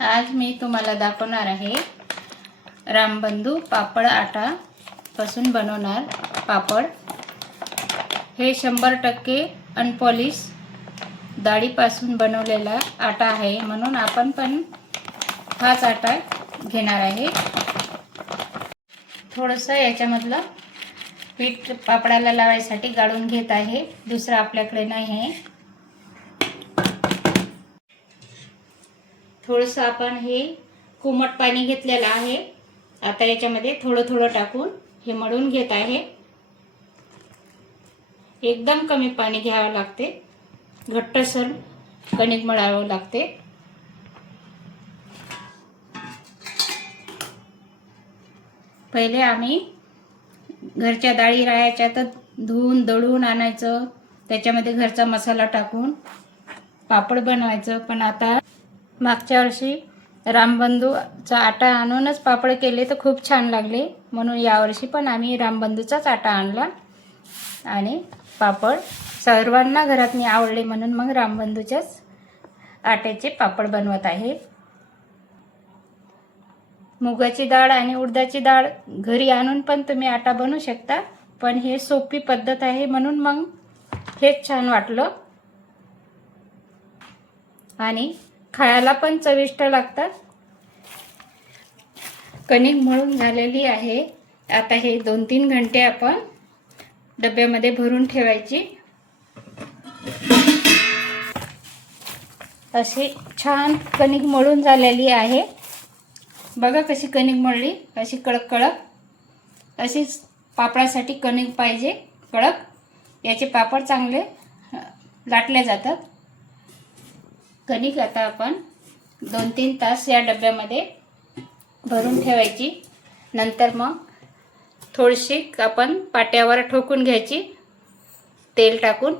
आज मी तुम्हाला दाखवणार आहे रामबंधू पापड आटा पासून बनवणार पापड। हे 100% अनपॉलिश डाळीपासून बनवलेला आटा आहे, म्हणून आपण पण हाच आटा घेणार आहे। थोडंसं याच्यामधलं पीठ पापडाला लावायसाठी गाळून घेत आहे, दुसरं आपल्याकडे नाही आहे। थोडंसं आपण हे कोमट पाणी घेतलेलं आहे, आता याच्यामध्ये थोडं थोडं टाकून हे मळून घेत आहे। एकदम कमी पाणी घ्यावं लागते, घट्टसर कणिक मळावं लागते। पहिले आम्ही घरच्या डाळी राहायच्या तर धुवून दळून आणायचं, त्याच्यामध्ये घरचा मसाला टाकून पापड बनवायचं। पण आता मागच्या वर्षी रामबंधूचा आटा आणूनच पापड केले तर खूप छान लागले, म्हणून यावर्षी पण आम्ही रामबंधूचाच आटा आणला आणि पापड सर्वांना घरात आवडले, म्हणून मग रामबंधूच्याच आट्याचे पापड बनवत आहे। मुगाची डाळ आणि उडदाची डाळ घरी आणून पण तुम्ही आटा बनवू शकता, पण हे सोपी पद्धत आहे म्हणून मग हेच छान वाटलं आणि खायला पण चविष्ट लागतात। कणिक मळून झालेली आहे, आता हे 2-3 घंटे आपण डब्यामध्ये भरून ठेवायची। अशी छान कणिक मळून झालेली आहे, बघा कशी कणिक मळली, अशी कडक कडक। अशीच पापडासाठी कणिक पाहिजे कडक, याचे पापड चांगले लाटले जातात। कणिक आता आपण 2-3 तास या डब्यामध्ये भरून ठेवायची, नंतर मग थोडीशी आपण पाट्यावर ठोकून घ्यायची, तेल टाकून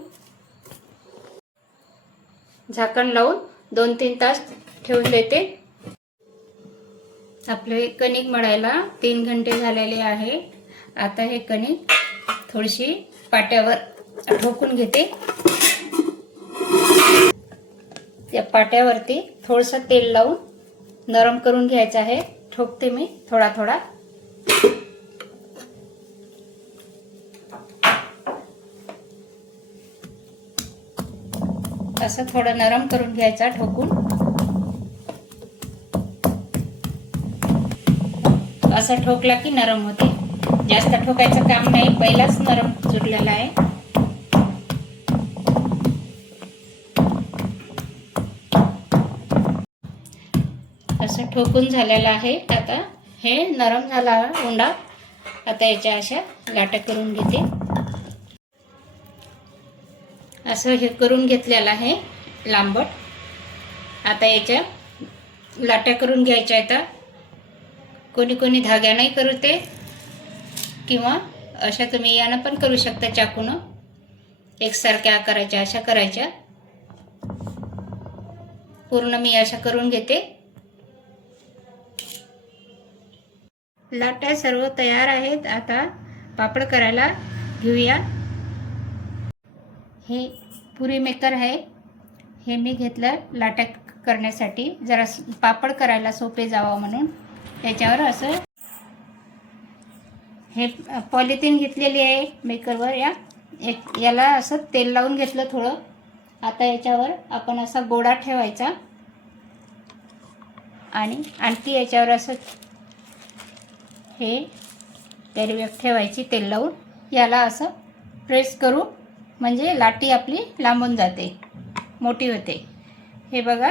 झाकण लावून 2-3 तास ठेवून देते। आपले कणिक मळायला 3 घंटे झालेले आहे। आता हे कणिक थोडीशी पाट्यावर ठोकून घेते, त्या पाट्यावरती थोडंसं तेल लावून नरम करून घ्यायचं आहे। ठोकते मी थोडा थोडा, असं थोडं नरम करून घ्यायचा ठोकून। असं ठोकला की नरम होते, जास्त ठोकायचं काम नाही, पहिलाच नरम सुटलेला आहे। असं ठोकून झालेलं आहे, आता हे नरम झाला उंडा। आता याच्या अशा लाट्या करून घेते, असं हे करून घेतलेलं आहे लांबट। आता याच्या लाट्या करून घ्यायच्या आहेत। कोणी कोणी धाग्याने करते किंवा अशा तुम्ही यानं पण करू शकता, चाकून एकसारख्या आकाराच्या अशा करायच्या। पूर्ण मी अशा करून घेते। लाट्या सर्व तयार आहेत, आता पापड करायला घेऊया। हे पुरी मेकर आहे, हे मी घेतलं लाट्या करण्यासाठी, जरा पापड करायला सोपे जावं म्हणून। त्याच्यावर असं हे पॉलिथिन घेतलेली आहे मेकरवर, याला असं तेल लावून घेतलं थोडं। आता याच्यावर आपण असा गोळा ठेवायचा आणि आणखी याच्यावर असं हे तरी ठेवायची तेल लावून, याला असं प्रेस करू म्हणजे लाटी आपली लांबून जाते, मोठी होते। हे बघा,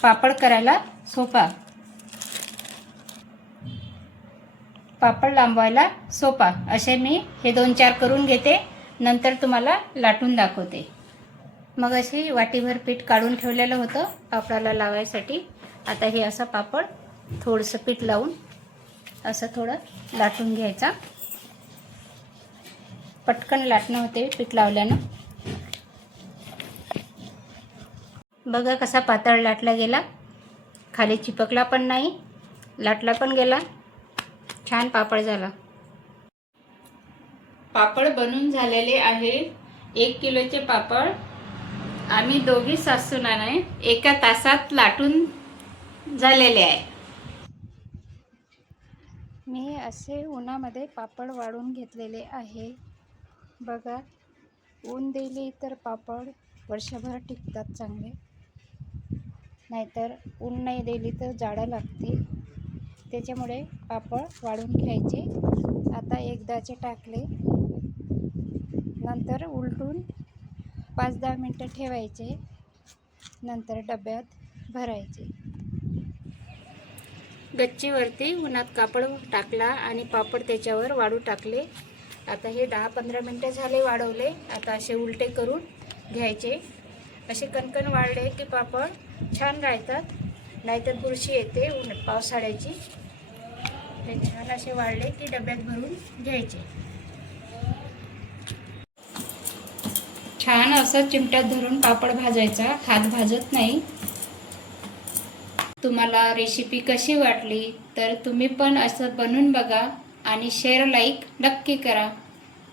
पापड करायला सोपा, पापड लांबवायला सोपा। असे मी हे 2-4 करून घेते, नंतर तुम्हाला लाटून दाखवते। मग अशी वाटीभर पीठ काढून ठेवलेलं होतं पापडाला लावायसाठी। आता हे असं पापड थोडंसं पीठ लावून असं थोडं लाटून घ्यायचा, पटकन लाटणं होते पीठ लावल्यानं। बघा कसा पातळ लाटला गेला, खाली चिपकला पण नाही, लाटला पण गेला, छान पापड झाला। पापड बनून झालेले आहे, 1 किलोचे पापड आम्ही दोघी सासूनाने एका तासात लाटून झालेले आहे. मी असे उन्हामध्ये पापड वाळून घेतलेले आहे. बघा, ऊन दिली तर पापड वर्षभर टिकतात चांगले, नाहीतर ऊन नाही दिली तर जाडं लागते. त्याच्यामुळे पापड वाळून घ्यायचे. आता एकदाचे टाकले, नंतर उलटून 5-10 मिनटं ठेवायचे, नंतर डब्यात भरायचे. गच्चीवरती उन्हात कापड टाकला आणि पापड त्याच्यावर वाळू टाकले. आता हे 10-15 मिनटं झाले वाळवले. आता असे उलटे करून घ्यायचे. असे कणकण वाळले की पापड छान राहतात, नाहीतर बुरशी येते पावसाळ्याची. ते छान असे वाळले की डब्यात भरून घ्यायचे. छान असं चिमट्यात धरून पापड भाजायचा, हात भाजत नाही. तुम्हाला रेसिपी कशी वाटली तर तुम्ही पण असं बनवून बघा आणि शेअर लाईक नक्की करा.